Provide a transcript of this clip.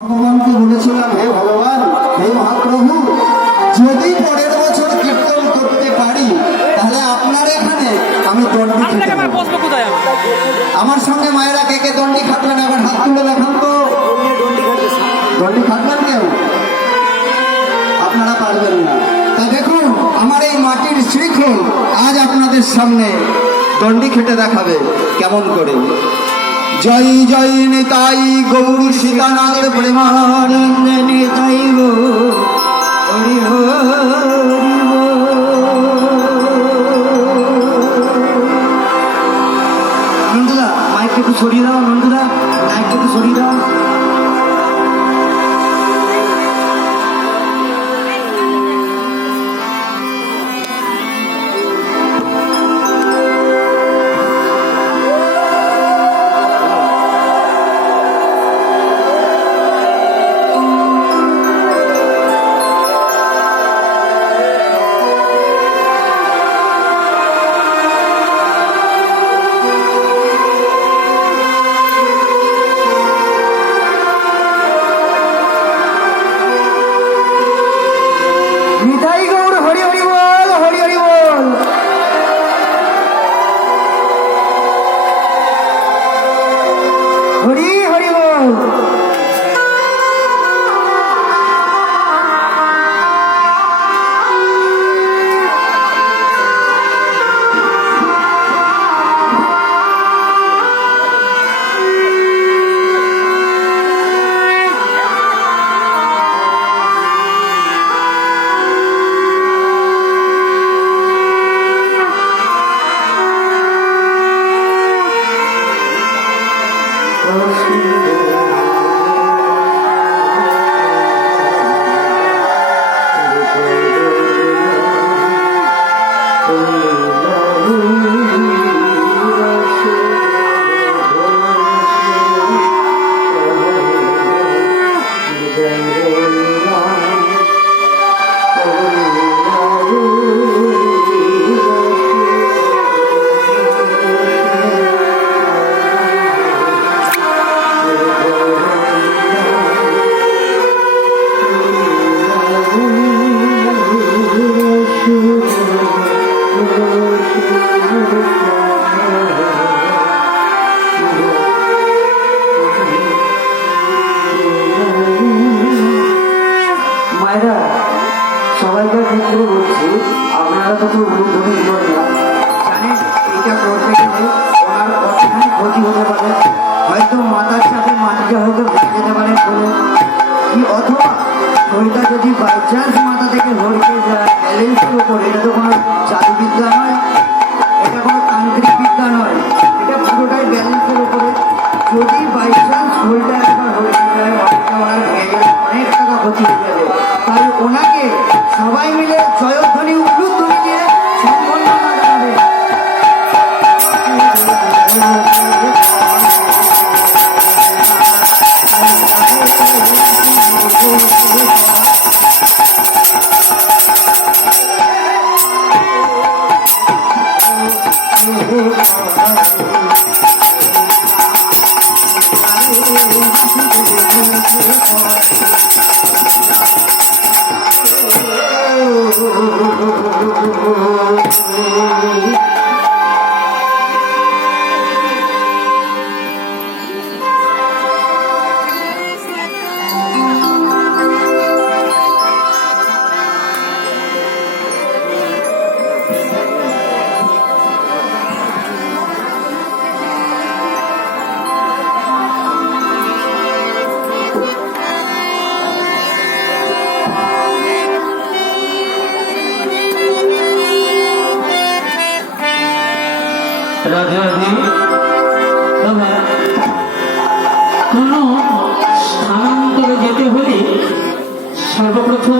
ভগবানকে বলেছিলাম, হে ভগবান, হে মহাপ্রভু, যদি পরের বছর কীর্তন করতে পারি তাহলে আপনার এখানে আমি দণ্ডি খেতে পারবো। আমার সঙ্গে মায়েরা কে কে দণ্ডি খাটবেন আবার হাত তুলে দেখান তো। দণ্ডি খাটবেন কেউ? আপনারা পারবেন না। তা দেখুন, আমার এই মাটির শ্রীখোল আজ আপনাদের সামনে দণ্ডি খেটে দেখাবে কেমন করে। জয় জয় নিতাই গৌর সীতানাথ প্রেমানন্দ নিতাই গো হরি হরি নন্দুদা মাইক একটু সরিয়ে দাও, নন্দুদা মাইক একটু সরিয়ে দাও। নিতাই গৌর হরি হরি বল, হরি হরি বল। হরি হরি বল। মায়েরা সবাইকার ক্ষেত্রে বলছি, আপনারা তো খুব উদ্বোধন করেন না, জানেন এইটা করতে গেলে ওনার অনেক ক্ষতি হতে পারে। হয়তো মাথার সাথে মাটিটা হয়তো ভেঙে যেতে পারে বলে কি, অথবা শরীরটা যদি বাই চান্স মাথা থেকে হরকে যায় ব্যালেন্সের উপর, এটা তো কোনো জাদুবিদ্যা নয়, এটা কোনো তান্ত্রিক বিদ্যা নয়, এটা পুরোটাই ব্যালেন্সের উপরে। যদি বাই চান্স শরীরটা একবার হরকে যায়, মাটিটা ওনার ভেঙে গেলে অনেক টাকা ক্ষতি হয়ে যাবে। তাই ওনাকে সবাই মিলে জয়ধ্বনি উদ্বোধনী দিয়ে সম্বর্ধনা জানাবে। রাধে রাধে। কোনো স্থানান্তরে যেতে হলে সর্বপ্রথম